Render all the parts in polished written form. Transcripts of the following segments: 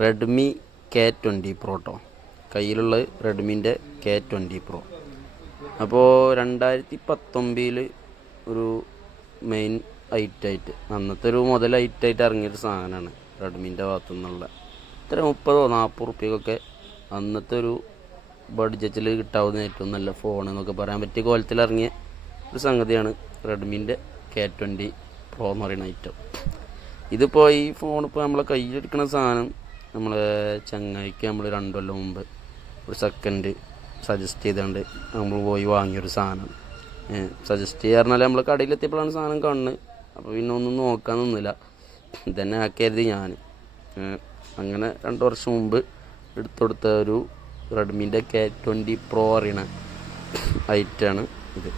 Redmi K20 Pro കേട്ടോ. കയ്യിലുള്ള റെഡ്മിൻ്റെ K20 Pro. അപ്പോൾ 2019 ഒരു മെയിൻ ഐറ്റായിട്ട് അന്നത്തെ ഒരു മുതൽ ഐറ്റായിട്ട് ഇറങ്ങിയൊരു സാധനമാണ് റെഡ്മിൻ്റെ ഭാഗത്തു നിന്നുള്ള. ഇത്ര 30-40 റുപ്യക്കൊക്കെ അന്നത്തെ ഒരു ബഡ്ജറ്റിൽ കിട്ടാവുന്ന ഏറ്റവും നല്ല ഫോൺ എന്നൊക്കെ പറയാൻ പറ്റിയ കോലത്തിൽ ഇറങ്ങിയ ഒരു സംഗതിയാണ് റെഡ്മിൻ്റെ K20 Pro എന്ന് പറയുന്ന ഐറ്റം. ഇതിപ്പോൾ ഈ ഫോണിപ്പോൾ നമ്മളെ കയ്യിലെടുക്കുന്ന സാധനം നമ്മളെ ചങ്ങായിക്ക് നമ്മൾ 2 കൊല്ലം മുമ്പ് ഒരു സെക്കൻഡ് സജസ്റ്റ് ചെയ്തുകൊണ്ട് നമ്മൾ പോയി വാങ്ങിയൊരു സാധനമാണ്. സജസ്റ്റ് ചെയ്യുക പറഞ്ഞാൽ നമ്മൾ കടയിലെത്തിയപ്പോഴാണ് സാധനം കാണുന്നത്. അപ്പോൾ പിന്നെ ഒന്നും നോക്കാൻ നിന്നില്ല, ഇതന്നെ ആക്കിയായിരുന്നു ഞാൻ. അങ്ങനെ 2 വർഷം മുമ്പ് എടുത്തെടുത്ത ഒരു റെഡ്മിൻ്റെ K20 Pro അറിയണ ഐറ്റാണ് ഇത്.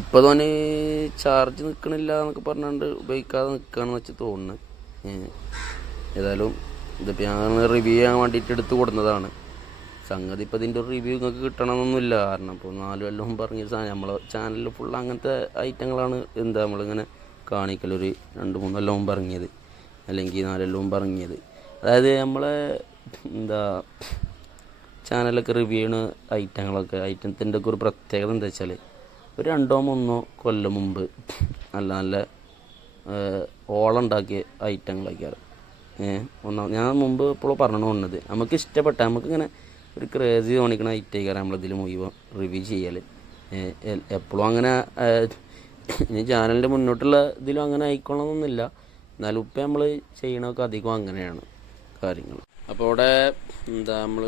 ഇപ്പോൾ തോന്നി ചാർജ് നിൽക്കണില്ല എന്നൊക്കെ പറഞ്ഞുകൊണ്ട് ഉപയോഗിക്കാതെ നിൽക്കുകയാണെന്ന് വെച്ച് തോന്നുന്നത്. ഏതായാലും ഇതിപ്പോൾ ഞാൻ റിവ്യൂ ചെയ്യാൻ വേണ്ടിയിട്ട് എടുത്ത് കൊടുക്കുന്നതാണ്. സംഗതി ഇപ്പോൾ ഇതിൻ്റെ ഒരു റിവ്യൂ നിങ്ങൾക്ക് കിട്ടണമെന്നൊന്നുമില്ല. കാരണം ഇപ്പോൾ 4 കൊല്ലം പറഞ്ഞൊരു സാധനം നമ്മളെ ചാനലിൽ ഫുൾ അങ്ങനത്തെ ഐറ്റങ്ങളാണ് നമ്മളിങ്ങനെ കാണിക്കലൊരു 2-3 കൊല്ലം മുമ്പ് ഇറങ്ങിയത്, അല്ലെങ്കിൽ 4 കൊല്ലം മുമ്പ് ഇറങ്ങിയത്. അതായത് നമ്മളെ ചാനലൊക്കെ റിവ്യൂ ചെയ്യുന്ന ഐറ്റത്തിൻ്റെ ഒക്കെ ഒരു പ്രത്യേകത എന്താ വെച്ചാൽ ഒരു 2-3 കൊല്ലം മുമ്പ് നല്ല നല്ല ഓളുണ്ടാക്കിയ ഐറ്റങ്ങളൊക്കെയാണ്. ഞാൻ മുമ്പ് ഇപ്പോൾ പറഞ്ഞു വന്നത് നമുക്ക് ഇഷ്ടപ്പെട്ട നമുക്കിങ്ങനെ ഒരു ക്രേസി തോന്നിക്കണ ഐറ്റക്കാരാണ് നമ്മളിതിൽ മുഴുവൻ റിവ്യൂ ചെയ്യൽ. എപ്പോഴും അങ്ങനെ ഇനി ചാനലിൻ്റെ മുന്നോട്ടുള്ള ഇതിലും അങ്ങനെ ആയിക്കോളണമെന്നില്ല. എന്നാലും ഇപ്പം നമ്മൾ ചെയ്യണമൊക്കെ അധികം അങ്ങനെയാണ് കാര്യങ്ങൾ. അപ്പോൾ അവിടെ നമ്മൾ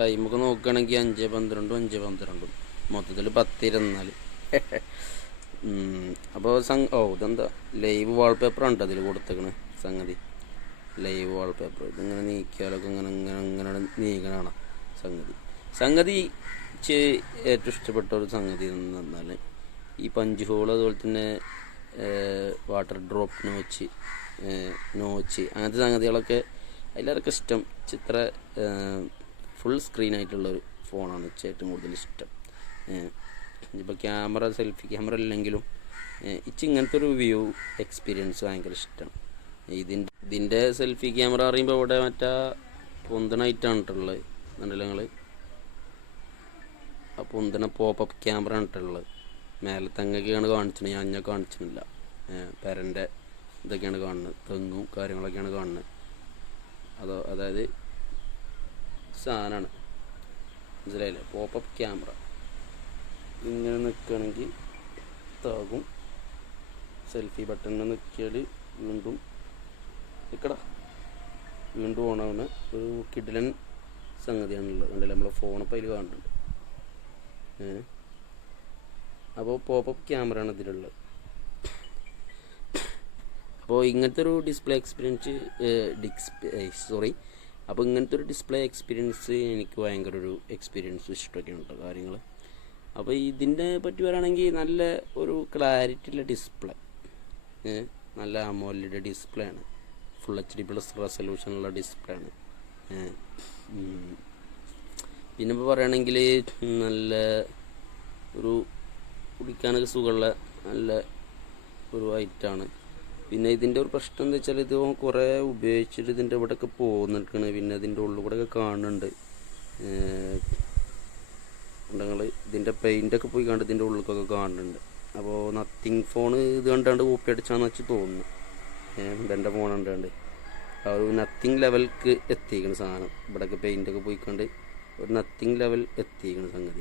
ടൈമൊക്കെ നോക്കുകയാണെങ്കിൽ 5:12 5:12 മൊത്തത്തിൽ 10:24. അപ്പോൾ ഇതെന്താ ലൈവ് വാൾപേപ്പർ ഉണ്ട് അതിൽ കൊടുത്തേക്കണ സംഗതി. ലൈവ് വാൾപേപ്പർ ഇതിങ്ങനെ നീക്കിയാലൊക്കെ ഇങ്ങനെ നീങ്ങണതാണ് സംഗതി ഏറ്റവും ഇഷ്ടപ്പെട്ട ഒരു സംഗതി എന്ന് പറഞ്ഞാൽ ഈ പഞ്ച് ഹോൾ, അതുപോലെ തന്നെ വാട്ടർ ഡ്രോപ്പ് നോച്ച് അങ്ങനത്തെ സംഗതികളൊക്കെ അതിലൊക്കെ ഇഷ്ടം. ചിത്ര ഫുൾ സ്ക്രീനായിട്ടുള്ളൊരു ഫോണാണ് ഏറ്റവും കൂടുതൽ ഇഷ്ടം. ഇപ്പോൾ സെൽഫി ക്യാമറ ഇല്ലെങ്കിലും ഇങ്ങനത്തെ ഒരു വ്യൂ എക്സ്പീരിയൻസ് ഭയങ്കര ഇഷ്ടമാണ്. ഇതിൻ്റെ സെൽഫി ക്യാമറ പറയുമ്പോൾ ഇവിടെ മറ്റേ പൊന്തണായിട്ടാണ് ഇട്ടുള്ളത്. കണ്ടല്ലോ നിങ്ങൾ, ആ പൊന്തണ പോപ്പപ്പ് ക്യാമറ ആണ് ഇട്ടുള്ളത്. മേലത്തങ്ങൊക്കെയാണ് കാണിച്ചത്, ഞാൻ കാണിച്ചിട്ടില്ല. പെരൻ്റെ ഇതൊക്കെയാണ് കാണുന്നത്, തെങ്ങും കാര്യങ്ങളൊക്കെയാണ് കാണുന്നത്. അതായത് സാധനമാണ്, മനസ്സിലായില്ലേ? പോപ്പപ്പ് ക്യാമറ ഇങ്ങനെ നിൽക്കുകയാണെങ്കിൽ താകും. സെൽഫി ബട്ടണിൽ നിൽക്കിയാൽ വീണ്ടും ഓണാവുന്ന ഒരു കിടിലൻ സംഗതിയാണുള്ളത്. കണ്ടില്ല, നമ്മളെ ഫോണിപ്പോൾ അതിൽ കാണുന്നുണ്ട്. അപ്പോൾ പോപ്പപ്പ് ക്യാമറ ആണ് ഇതിലുള്ളത്. അപ്പോൾ ഇങ്ങനത്തെ ഒരു ഡിസ്പ്ലേ എക്സ്പീരിയൻസ് എനിക്ക് ഭയങ്കര ഒരു എക്സ്പീരിയൻസ് ഇഷ്ടമൊക്കെ ഉണ്ട് കാര്യങ്ങൾ. അപ്പോൾ ഇതിൻ്റെ പറ്റി പറയുകയാണെങ്കിൽ നല്ല ഒരു ക്ലാരിറ്റി ഉള്ള ഡിസ്പ്ലേ, നല്ല AMOLED ഡിസ്പ്ലേ ആണ്. ഫുൾ HD+ റെസൊല്യൂഷനുള്ള ഡിസ്പ്ലേ ആണ്. പിന്നെ ഇപ്പോൾ പറയുകയാണെങ്കിൽ നല്ല ഒരു കുടിക്കാനൊക്കെ സുഖമുള്ള നല്ല ഒരു ഐറ്റമാണ്. പിന്നെ ഇതിൻ്റെ ഒരു പ്രശ്നം എന്താ വെച്ചാൽ ഇത് കുറേ ഉപയോഗിച്ചിട്ട് ഇതിൻ്റെ ഇവിടെയൊക്കെ പോകുന്നിരിക്കണ്. പിന്നെ ഇതിൻ്റെ ഉള്ളിൽ കൂടെയൊക്കെ കാണുന്നുണ്ട്. നിങ്ങൾ ഇതിൻ്റെ പെയിൻ്റൊക്കെ പോയി കണ്ട് ഇതിൻ്റെ ഉള്ളിലൊക്കെ കാണുന്നുണ്ട്. അപ്പോൾ നത്തിങ് ഫോൺ ഇത് കണ്ടാണ്ട് കോപ്പി അടിച്ചാന്ന് വെച്ച് തോന്നുന്നു. എൻ്റെ ഫോൺ കണ്ടാണ്ട് ആ ഒരു നത്തിങ് ലെവൽക്ക് എത്തിയിരിക്കുന്ന സാധനം. ഇവിടെയൊക്കെ പെയിൻ്റൊക്കെ പോയിക്കൊണ്ട് ഒരു നത്തിങ് ലെവൽ എത്തിയിരിക്കുന്ന സംഗതി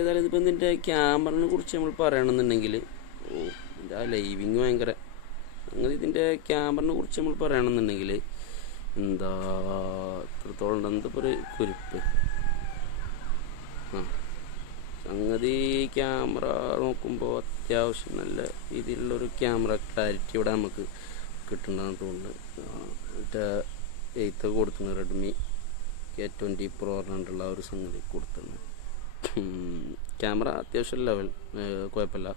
ഏതായാലും ഇതിപ്പോൾ ഇതിൻ്റെ ക്യാമറനെ കുറിച്ച് നമ്മൾ പറയണമെന്നുണ്ടെങ്കിൽ ഇതിൻ്റെ ആ ലൈവിങ് ഭയങ്കര സംഗതി. ഇതിൻ്റെ ക്യാമറനെ കുറിച്ച് നമ്മൾ പറയണമെന്നുണ്ടെങ്കിൽ എത്രത്തോളം എന്താ ഒരു കുരിപ്പ് സംഗതി. ക്യാമറ നോക്കുമ്പോൾ അത്യാവശ്യം നല്ല രീതിയിലുള്ളൊരു ക്യാമറ ക്ലാരിറ്റി ഇവിടെ നമുക്ക് കിട്ടുന്നതെന്ന് തോന്നുന്നു. മറ്റേ 8 കൊടുക്കുന്നത് റെഡ്മി K20 Pro പറഞ്ഞിട്ടുള്ള ഒരു സംഗതി കൊടുക്കുന്നത്. ക്യാമറ അത്യാവശ്യം ലെവൽ കുഴപ്പമില്ല.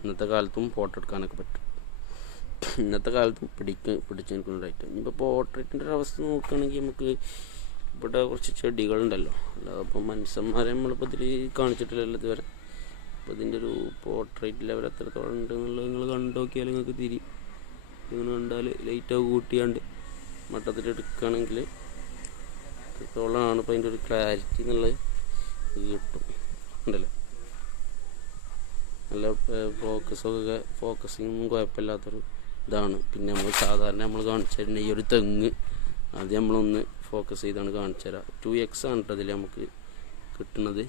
ഇന്നത്തെ കാലത്തും ഫോട്ടോ എടുക്കാനൊക്കെ പറ്റും. ഇന്നത്തെ കാലത്തും പിടിച്ച് നിൽക്കുന്നതായിട്ട്. ഇനിയിപ്പോൾ പോർട്രേറ്റിൻ്റെ ഒരു അവസ്ഥ നോക്കുകയാണെങ്കിൽ നമുക്ക് ഇവിടെ കുറച്ച് ചെടികളുണ്ടല്ലോ, അല്ലാതെ ഇപ്പോൾ മനുഷ്യന്മാരെ നമ്മളിപ്പോൾ ഇതിൽ കാണിച്ചിട്ടില്ലല്ലോ ഇതുവരെ. അപ്പോൾ ഇതിൻ്റെ ഒരു പോർട്രേറ്റ് ലെവൽ എത്രത്തോളം ഉണ്ട് എന്നുള്ളത് നിങ്ങൾ കണ്ടു നോക്കിയാൽ നിങ്ങൾക്ക് തിരി. ഇങ്ങനെ കണ്ടാൽ ലൈറ്റൊക്കെ കൂട്ടിയാണ്ട് മട്ടത്തിൽ എടുക്കുകയാണെങ്കിൽ എത്രത്തോളമാണ് ഇപ്പോൾ അതിൻ്റെ ഒരു ക്ലാരിറ്റി എന്നുള്ളത് കിട്ടും. ഉണ്ടല്ലോ, നല്ല ഫോക്കസിങ്ങും കുഴപ്പമില്ലാത്തൊരു ഇതാണ്. പിന്നെ നമ്മൾ സാധാരണ നമ്മൾ കാണിച്ചു തരുന്ന ഈ ഒരു തെങ്ങ് അത് നമ്മളൊന്ന് ഫോക്കസ് ചെയ്താണ് കാണിച്ചു തരാം. 2x ആണ് കേട്ടോ അതിൽ നമുക്ക് കിട്ടുന്നത്.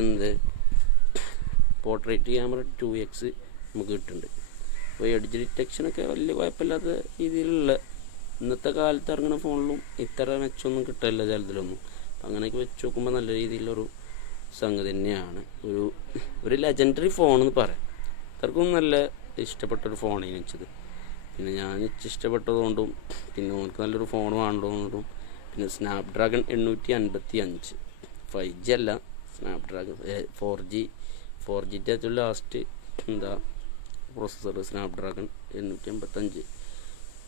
എന്ത് പോർട്രേറ്റ് ക്യാമറ 2x നമുക്ക് കിട്ടുന്നുണ്ട്. അപ്പോൾ എഡ്ജ് ഡിറ്റക്ഷനൊക്കെ വലിയ കുഴപ്പമില്ലാത്ത രീതിയിലുള്ള ഇന്നത്തെ കാലത്ത് ഇറങ്ങുന്ന ഫോണിലും ഇത്ര മെച്ചമൊന്നും കിട്ടില്ല ചിലതിലൊന്നും. അപ്പം അങ്ങനെയൊക്കെ വെച്ച് നോക്കുമ്പോൾ നല്ല രീതിയിലൊരു സംഗതി തന്നെയാണ്. ഒരു ലെജൻഡറി ഫോണെന്ന് പറയാം. അത്രക്കും നല്ല ഇഷ്ടപ്പെട്ടൊരു ഫോണാണ് വെച്ചത്. പിന്നെ ഞാൻ ഇഷ്ടപ്പെട്ടതുകൊണ്ടും പിന്നെ നമുക്ക് നല്ലൊരു ഫോൺ വേണ്ടതുകൊണ്ടും പിന്നെ സ്നാപ്ഡ്രാഗൺ 855 5G അല്ല, Snapdragon 4G last processor Snapdragon 855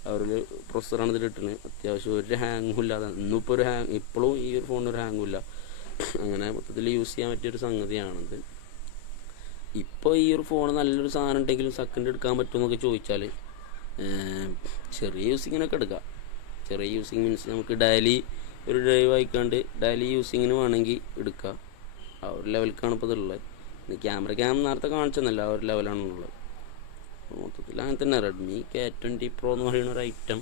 ആ ഒരു പ്രോസസ്സറാണ് ഇതിൽ കിട്ടുന്നത്. അത്യാവശ്യം ഒരു ഹാങ്ങും ഇല്ലാതെ ഇന്നിപ്പോൾ ഇപ്പോഴും ഈ ഒരു ഫോണിനൊരു ഹാങ്ങും ഇല്ല. അങ്ങനെ മൊത്തത്തിൽ യൂസ് ചെയ്യാൻ പറ്റിയൊരു സംഗതിയാണിത്. ഇപ്പോൾ ഈ ഒരു ഫോൺ നല്ലൊരു സാധനം ഉണ്ടെങ്കിലും സെക്കൻഡ് എടുക്കാൻ പറ്റുമെന്നൊക്കെ ചോദിച്ചാൽ ചെറിയ യൂസിങ്ങിനൊക്കെ എടുക്കാം. ചെറിയ യൂസിങ് മീൻസ് നമുക്ക് ഡെയിലി ഒരു ഡ്രൈവ് ആയിക്കാണ്ട് ഡെയിലി യൂസിങ്ങിന് വേണമെങ്കിൽ എടുക്കാം. ആ ഒരു ലെവലിലേക്കാണ് ഇപ്പോൾ ഇതുള്ളത്. പിന്നെ ക്യാമറ നേരത്തെ കാണിച്ചെന്നല്ല, ആ ഒരു ലെവലാണുള്ളത്. മൊത്തത്തിൽ അങ്ങനെ തന്നെ. റെഡ്മി K20 Pro എന്ന് പറയുന്ന ഒരു ഐറ്റം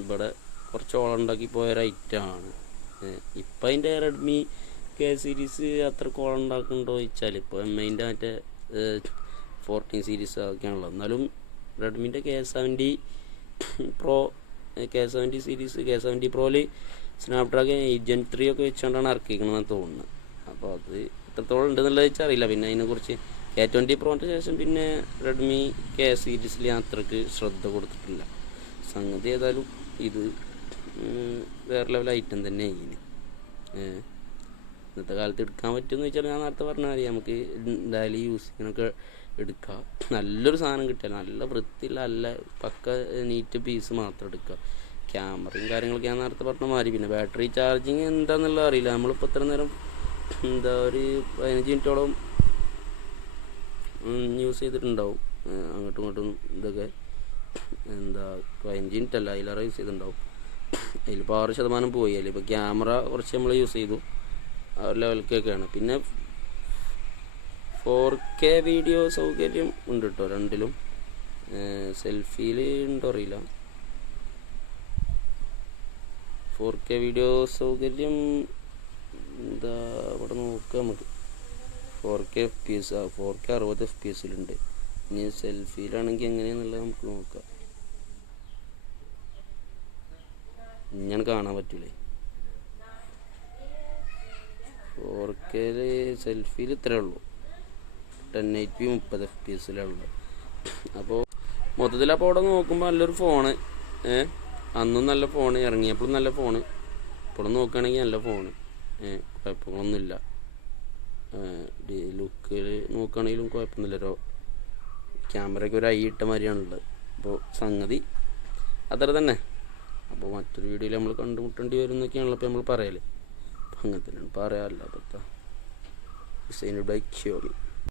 ഇവിടെ കുറച്ച് ഓളുണ്ടാക്കി പോയൊരു ഐറ്റമാണ്. ഇപ്പം അതിൻ്റെ റെഡ്മി K സീരീസ് അത്ര കോളുണ്ടാക്കുന്നുണ്ടോ ചോദിച്ചാൽ ഇപ്പോൾ MIൻ്റെ മറ്റേ 14 സീരീസ് അതൊക്കെയാണുള്ളത്. എന്നാലും റെഡ്മിൻ്റെ K70 Pro K70 series K70 Proയിൽ സ്നാപ്ഡ്രാഗൺ 8 Gen 3 ഒക്കെ വെച്ചുകൊണ്ടാണ് ഇറക്കിക്കണമെന്ന് തോന്നുന്നത്. അപ്പോൾ അത് എത്രത്തോളം ഉണ്ടെന്നുള്ളത് വെച്ചാൽ അറിയില്ല. പിന്നെ അതിനെക്കുറിച്ച് K20 Proൻ്റെ ശേഷം പിന്നെ റെഡ്മി K സീരീസിൽ ഞാൻ അത്രയ്ക്ക് ശ്രദ്ധ കൊടുത്തിട്ടില്ല. സംഗതി ഏതായാലും ഇത് വേറെ ലെവൽ ഐറ്റം തന്നെ ആയിന്. ഇന്നത്തെ കാലത്ത് എടുക്കാൻ പറ്റുമെന്ന് വെച്ചാൽ ഞാൻ നേരത്തെ പറഞ്ഞ കാര്യം നമുക്ക് ഡെയിലി യൂസിങ്ങിനൊക്കെ എടുക്കാം. നല്ലൊരു സാധനം കിട്ടിയാൽ നല്ല വൃത്തിയുള്ള നല്ല പക്ക നീറ്റ് പീസ് മാത്രം എടുക്കുക. ക്യാമറയും കാര്യങ്ങളൊക്കെ ഞാൻ നേരത്തെ പറഞ്ഞ മാതിരി. പിന്നെ ബാറ്ററി ചാർജിങ് എന്താണെന്നുള്ളത് അറിയില്ല. നമ്മളിപ്പോൾ ഇത്ര നേരം ഒരു 15 മിനിറ്റോളം യൂസ് ചെയ്തിട്ടുണ്ടാവും. അങ്ങോട്ടും ഇങ്ങോട്ടും ഇതൊക്കെ 15 മിനിറ്റ് അല്ല, അതിലേറെ യൂസ് ചെയ്തിട്ടുണ്ടാവും. അതിലിപ്പോൾ 6% പോയി. അതിലിപ്പോൾ ക്യാമറ കുറച്ച് നമ്മൾ യൂസ് ചെയ്തു, ആ ഒരു ലെവലിലേക്കൊക്കെയാണ്. പിന്നെ 4K വീഡിയോ സൗകര്യം ഉണ്ട് കേട്ടോ രണ്ടിലും. സെൽഫിയിൽ ഉണ്ടോ അറിയില്ല. 4K വീഡിയോ സൗകര്യം ഇവിടെ നോക്കാം നമുക്ക്. 4K FPS 4K 60 FPS ഇനി സെൽഫിയിലാണെങ്കിൽ എങ്ങനെയാണെന്നുള്ളത് നമുക്ക് നോക്കാം. ഞാൻ കാണാൻ പറ്റൂലേ 4K സെൽഫിയിൽ ഇത്രേ ഉള്ളൂ. 1080p 30 FPS ഉള്ളത്. അപ്പോൾ മൊത്തത്തിൽ അപ്പോൾ അവിടെ നോക്കുമ്പോൾ നല്ലൊരു ഫോണ്. അന്നും നല്ല ഫോണ്, ഇറങ്ങിയപ്പോഴും നല്ല ഫോണ്, ഇപ്പോഴും നോക്കുകയാണെങ്കിൽ നല്ല ഫോണ്. കുഴപ്പങ്ങളൊന്നുമില്ല. ലുക്കിൽ നോക്കുകയാണെങ്കിലും കുഴപ്പമൊന്നുമില്ലല്ലോ. ക്യാമറയ്ക്ക് ഒരു ഇട്ട മാതിരിയാണുള്ളത്. അപ്പോൾ സംഗതി അത്ര തന്നെ. അപ്പോൾ മറ്റൊരു വീഡിയോയിൽ നമ്മൾ കണ്ടുമുട്ടേണ്ടി വരും എന്നൊക്കെയാണല്ലോ ഇപ്പോൾ നമ്മൾ പറയല്. അപ്പം അങ്ങനെ തന്നെയാണ് പറയാമല്ലോ. അപ്പോൾ ഹുസൈൻ ബൈ ക്യോമി.